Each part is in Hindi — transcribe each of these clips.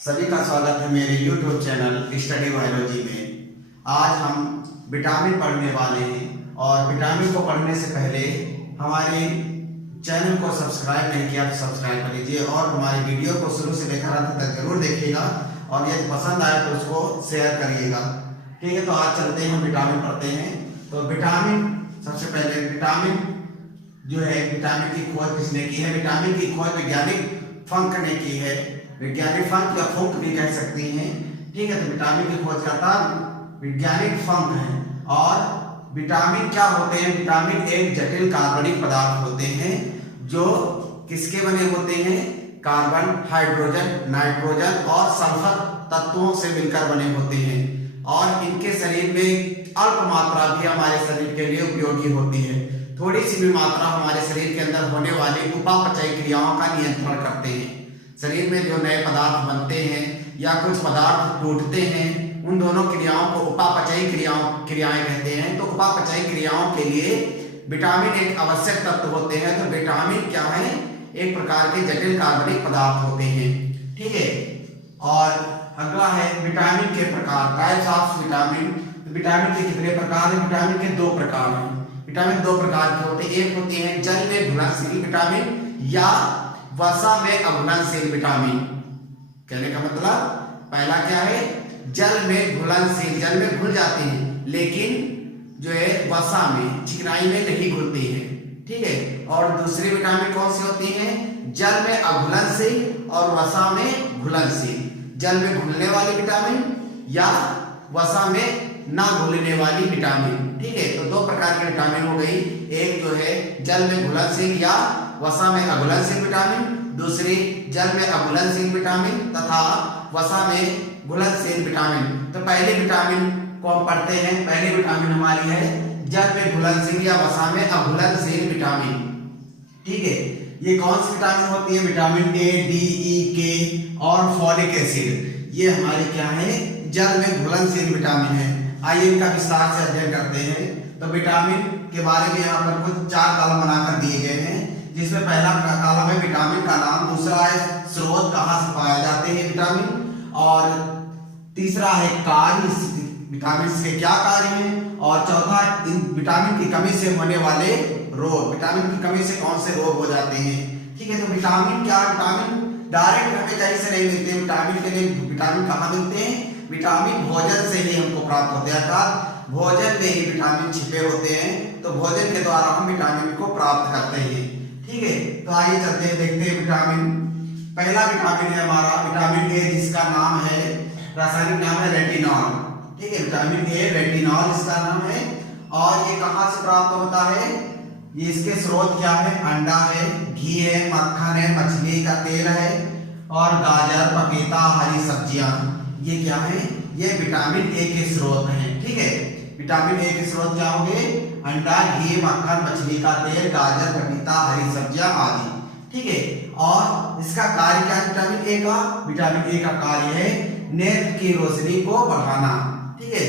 सभी का स्वागत है मेरे YouTube चैनल स्टडी बायोलॉजी में। आज हम विटामिन पढ़ने वाले हैं और विटामिन को पढ़ने से पहले हमारे चैनल को सब्सक्राइब नहीं किया तो सब्सक्राइब कर लीजिए और हमारी वीडियो को शुरू से लेकर अंत तक जरूर देखिएगा और यदि पसंद आए तो उसको शेयर करिएगा। ठीक है, तो आज चलते हैं, हम विटामिन पढ़ते हैं। तो विटामिन, सबसे पहले विटामिन जो है, विटामिन की खोज किसने की है? विटामिन की खोज वैज्ञानिक फंक ने की है। वैज्ञानिक फंक या फुंक भी कह सकती हैं। ठीक है, तो विटामिन की खोजकर्ता वैज्ञानिक फंक है। और विटामिन क्या होते हैं? विटामिन एक जटिल कार्बनिक पदार्थ होते हैं जो किसके बने होते हैं? कार्बन, हाइड्रोजन, नाइट्रोजन और सल्फर तत्वों से मिलकर बने होते हैं और इनके शरीर में अल्प मात्रा भी हमारे शरीर के लिए उपयोगी होती है। थोड़ी सी भी मात्रा हमारे शरीर के अंदर होने वाली उपापचयी क्रियाओं का नियंत्रण करते हैं। शरीर में जो नए पदार्थ बनते हैं या कुछ पदार्थ टूटते हैं, उन दोनों क्रियाओं को उपापचयी क्रियाएं कहते हैं। तो उपापचयी क्रियाओं के लिए विटामिन एक आवश्यक तत्व होते हैं। तो विटामिन क्या है? एक प्रकार के जटिल कार्बनिक पदार्थ होते हैं। ठीक है, और अगला है विटामिन के प्रकार, टाइप्स ऑफ विटामिन। तो विटामिन के कितने प्रकार हैं? विटामिन के दो प्रकार हैं। विटामिन दो प्रकार के होते हैं। एक होते हैं जल में घुलनशील विटामिन या वसा में अघुलनशील विटामिन। कहने का मतलब पहला क्या है? जल में घुलनशील, जल में घुल जाते हैं लेकिन जो है वसा में, चिकनाई में नहीं घुलती है। ठीक है, और दूसरी विटामिन कौन सी होती है? जल में अघुलनशील और वसा में घुलनशील। जल में घुलने वाली विटामिन या वसा में ना घुलने वाली विटामिन। ठीक है, तो दो प्रकार की विटामिन हो गई। एक जो है जल में घुलनशील या वसा में अघुलनशील विटामिन, दूसरी जल में अघुलनशील विटामिन तथा वसा में घुलनशील विटामिन। तो पहले विटामिन को हम पढ़ते हैं। पहली विटामिन हमारी है जल में घुलनशील या वसा में अघुलनशील विटामिन। ठीक है, ये कौन सी विटामिन होती है? विटामिन ए, डी, ई, के और फॉलिक एसिड। ये हमारी क्या है? जल में घुलनशील विटामिन है। आइए इनका विस्तार से अध्ययन करते हैं। तो विटामिन के बारे में यहाँ पर कुछ 4 कॉलम बनाकर दिए गए हैं, जिसमें पहला कॉलम है विटामिन का नाम, दूसरा है स्रोत, कहाँ से पाए जाते हैं विटामिन, और तीसरा है कार्य, विटामिन के क्या कार्य हैं, और चौथा इन विटामिन की कमी से होने वाले रोग, विटामिन की कमी से कौन से रोग हो जाते हैं। ठीक है, तो विटामिन क्या? विटामिन डायरेक्ट हमें कहीं से नहीं मिलते। विटामिन के लिए विटामिन कहाँ मिलते हैं? विटामिन भोजन से ही हमको प्राप्त होते हैं, अर्थात भोजन में ही विटामिन छिपे होते हैं। तो भोजन के द्वारा हम विटामिन को प्राप्त करते हैं। ठीक है, तो आइए चलते हैं, देखते हैं विटामिन। पहला विटामिन है हमारा विटामिन ए, जिसका नाम है, रासायनिक नाम है रेटिनॉल। ठीक है, विटामिन ए रेटिनॉल इसका नाम है। और ये कहाँ से प्राप्त होता है? ये इसके स्रोत क्या है? अंडा है, घी है, मक्खन है, मछली का तेल है और गाजर, पपीता, हरी सब्जियां। ये क्या है? ये विटामिन ए के स्रोत हैं। ठीक है, विटामिन ए के स्रोत क्या होंगे? अंडा, घी, मक्खन, मछली का तेल, गाजर, पपीता, हरी सब्जियां आदि। ठीक है, और इसका कार्य क्या है? विटामिन ए का, विटामिन ए का कार्य है नेत्र की रोशनी को बढ़ाना। ठीक है,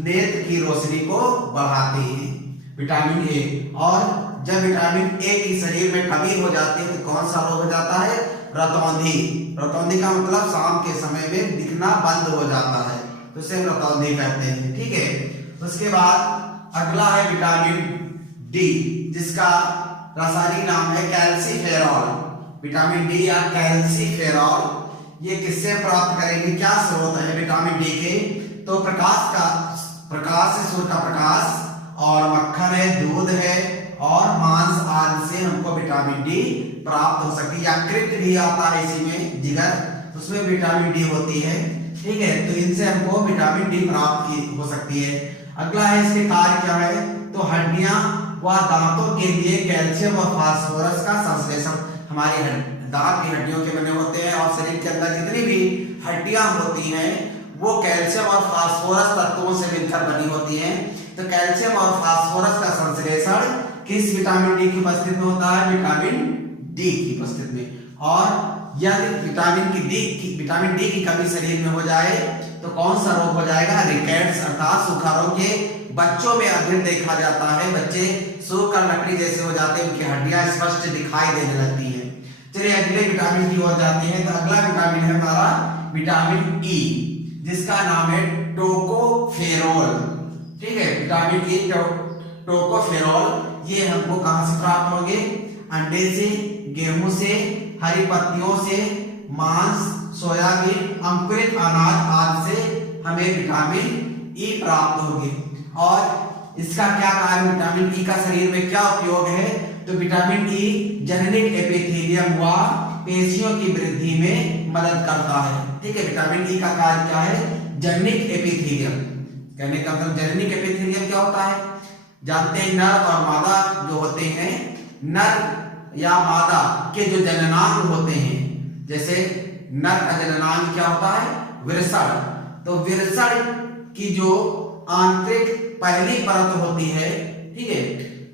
नेत्र की रोशनी को बढ़ाते हैं विटामिन ए। और जब विटामिन ए की शरीर में कमी हो जाती है तो कौन सा रोग हो जाता है? रतौंधी। रतौंधी का मतलब शाम के समय में दिखना बंद हो जाता है, तो इसे हम रतौंधी कहते हैं। ठीक है, उसके बाद अगला है विटामिन डी, जिसका रासायनिक नाम है कैल्सीफेरॉल। विटामिन डी या कैल्सीफेरॉल, ये किससे प्राप्त करेंगे? क्या स्रोत है विटामिन डी के? तो प्रकाश से, सूर्य का प्रकाश, और मक्खन है, दूध है और मांस आदि से हमको विटामिन डी प्राप्त हो सकती है। यकृत भी आता है इसी में, जिगर, उसमें विटामिन डी होती है। ठीक है, तो इनसे हमको विटामिन डी प्राप्त हो सकती है। अगला है इसके कार्य क्या है? तो हड्डियां व दांतों के लिए कैल्शियम और फास्फोरस का संश्लेषण। हमारी दांत की हड्डियों के बने होते हैं और शरीर के अंदर जितनी भी हड्डियां होती हैं वो कैल्शियम और फास्फोरस तत्वों से मिलकर बनी होती हैं। तो कैल्शियम और फास्फोरस का संश्लेषण किस विटामिन डी की उपस्थिति में होता है? विटामिन डी की उपस्थिति में। और यदि विटामिन डी की कमी शरीर में हो जाए तो कौन सा रोग हो जाएगा? रिकेट्स, अर्थात सूखा रोग। ये बच्चों में अधिक देखा जाता है। बच्चे सूख कर लकड़ी जैसे हो जाते हैं, उनकी हड्डियां स्पष्ट दिखाई देने लगती हैं। चलिए अगले विटामिन की ओर जाते हैं। तो अगला विटामिन है हमारा विटामिन ई, जिसका नाम है टोकोफेरोल। ठीक है, विटामिन ई टोकोफेरोल, ये हमको कहां से प्राप्त होंगे? अंडे से, गेहूं से, हरी पत्तियों से, मांस, सोयाबीन, अंकुरित अनाज आदि से हमें विटामिन ई प्राप्त होगी। और इसका क्या कार्य, विटामिन ई का शरीर में क्या उपयोग है? तो विटामिन ई जननिक एपिथेलियम व पेशियों की वृद्धि में मदद करता है। ठीक है, विटामिन ई का कार्य क्या है? जननिक एपिथेलियम, कहने का मतलब जननिक एपिथेलियम क्या होता है? जानते हैं, नर और मादा जो होते हैं, नर या मादा के जो जननांग होते हैं, जैसे नर का जननांग क्या होता है? विरसड़। तो विरसड़ की जो आंतरिक पहली परत होती है, ठीक है,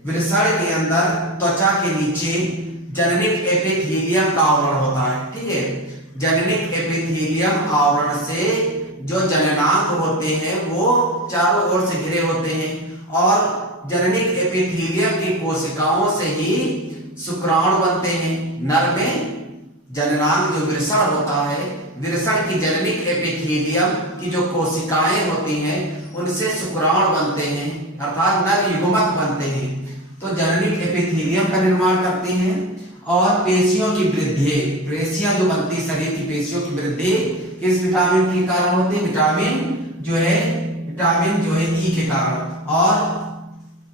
विरसड़ के अंदर त्वचा के नीचे जननिक एपिथेलियम का आवरण होता है। ठीक है, जननिक एपिथेलियम आवरण से जो जननांग होते हैं वो चारों ओर से घिरे होते हैं, और जननिक एपिथेलियम की कोशिकाओं से ही शुक्राणु बनते हैं। नर में जननांग जो विरसड़ होता है, विरसड़ की जननिक एपिथेलियम की जो कोशिकाएं होती हैं उनसे शुक्राणु बनते हैं, अर्थात नर युग्मक बनते हैं। तो जननिक एपिथेलियम का निर्माण करते हैं। और पेशियों की वृद्धि, पेशियां जो बनती है शरीर की, पेशियों की वृद्धि किस विटामिन के कारण होती है? विटामिन जो है ई के कारण। और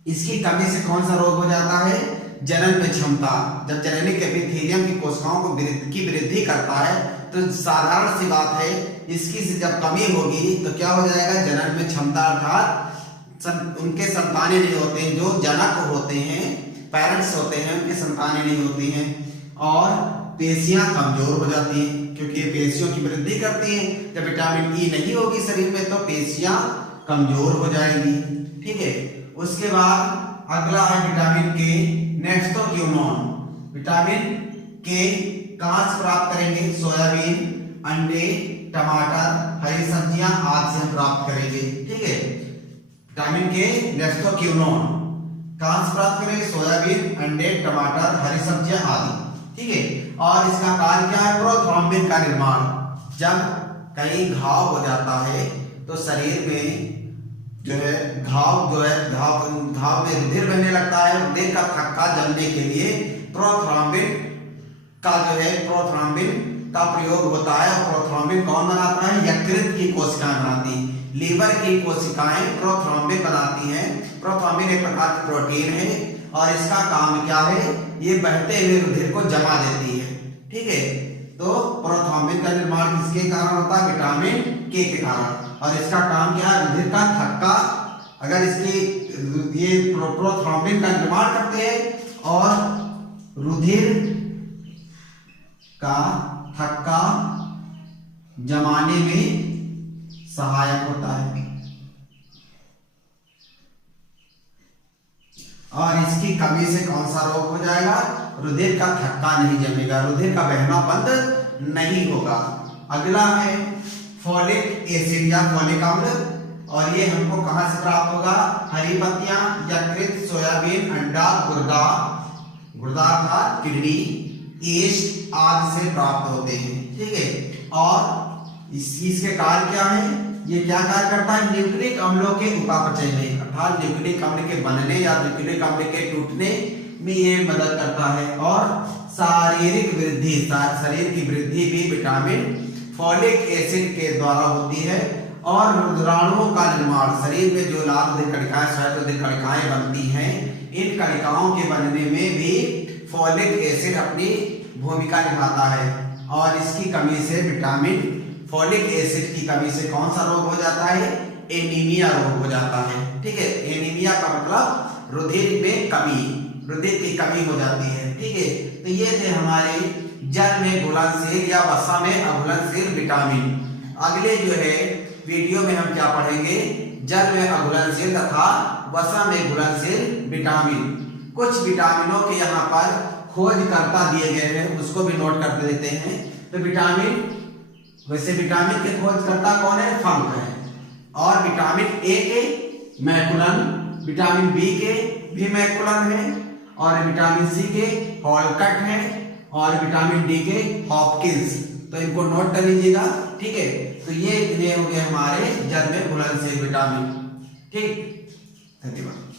इसकी कमी से कौन सा रोग हो जाता है? जनन में क्षमता। जब जननिक एपिथेलियम की कोशिकाओं को की वृद्धि करता है तो साधारण सी बात है, इसकी से जब कमी होगी तो क्या हो जाएगा? जनन में क्षमता, अर्थात उनके संतानें नहीं होते हैं, जो जनक होते हैं, पेरेंट्स होते हैं, उनकी संतानें नहीं होती हैं, और पेशियां कमजोर हो जाती हैं, क्योंकि ये पेशियों की वृद्धि करती हैं। जब विटामिन ई नहीं होगी शरीर में तो पेशियां कमजोर हो जाएंगी। ठीक है, उसके बाद अगला है विटामिन के, नेक्स्टोक्यूनोन। विटामिन के कहां से प्राप्त करेंगे? सोयाबीन, अंडे, टमाटर, हरी सब्जियां आदि से हम प्राप्त करेंगे। ठीक है, विटामिन के नेक्स्टोक्यूनोन कहां से प्राप्त करेंगे? सोयाबीन, अंडे, टमाटर, हरी सब्जियां आदि। ठीक है, और इसका कार्य क्या है? प्रोथ्रोम्बिन का निर्माण। जब कहीं घाव हो जाता है तो शरीर में जो है घाव में रुधिर बहने लगता है। रुधिर का थक्का जमने के लिए प्रोथ्रोम्बिन का प्रयोग होता है। प्रोथ्रोम्बिन कौन बनाता है? यकृत की कोशिकाएं बनाती हैं, लीवर की कोशिकाएं प्रोथ्रोम्बिन बनाती हैं। प्रोथ्रोम्बिन एक प्रकार की प्रोटीन है और इसका काम क्या है? ये बहते हुए रुधिर को जमा देती है। ठीक है, तो प्रोथ्रोम्बिन का निर्माण किसके कारण होता है? विटामिन के कारण। और इसका काम क्या है? रुधिर का थक्का, अगर इसकी ये प्रोथ्रोम्बिन का निर्माण करते हैं और रुधिर का थक्का जमाने में सहायक होता है। और इसकी कमी से कौन सा रोग हो जाएगा? रुधिर का थक्का नहीं जमेगा, रुधिर का बहना बंद नहीं होगा। अगला है फोलिक एसिड या फोलिक अम्ल, और ये हमको कहां से प्राप्त होगा? हरी पत्तियां, यकृत, सोयाबीन, अंडा, गुर्दा अर्थात किडनी, ईस्ट आदि से प्राप्त होते हैं। ठीक है, और इसके कार्य क्या है? ये क्या कार्य करता है? न्यूक्लिक अम्लों के उपापचय में, अर्थात न्यूक्लिक अम्ल के बनने या न्यूक्लिक अम्ल के टूटने में ये मदद करता है। और शारीरिक वृद्धि, शरीर की वृद्धि भी विटामिन फोलिक एसिड के द्वारा होती है। और रुधिराणुओं का निर्माण, शरीर में जो लाल कणिकाएं, श्वेत कणिकाएं बनती हैं, इन कणिकाओं के बनने में भी फोलिक एसिड अपनी भूमिका निभाता है। और इसकी कमी से, विटामिन फोलिक एसिड की कमी से कौन सा रोग हो जाता है? एनीमिया रोग हो जाता है। ठीक है, एनीमिया का मतलब रुधिर में कमी, रुधिर की कमी हो जाती है। ठीक है, तो ये थे हमारे जल में घुलनशील या वसा में अघुलनशील विटामिन। अगले जो है वीडियो में हम क्या पढ़ेंगे? जल में अघुलनशील तथा वसा में घुलनशील विटामिन। कुछ विटामिनों के यहाँ पर खोजकर्ता दिए गए हैं, उसको भी नोट कर लेते हैं। तो विटामिन, वैसे विटामिन के खोजकर्ता कौन है? फंक है। और विटामिन ए के मैकुलन, विटामिन बी के भी मैकुलन है, और विटामिन सी के हॉलकट है, और विटामिन डी के हॉपकिंस। तो इनको नोट कर लीजिएगा, ठीक है। तो ये इतने हो गए हमारे जल में घुलनशील विटामिन, ठीक। धन्यवाद।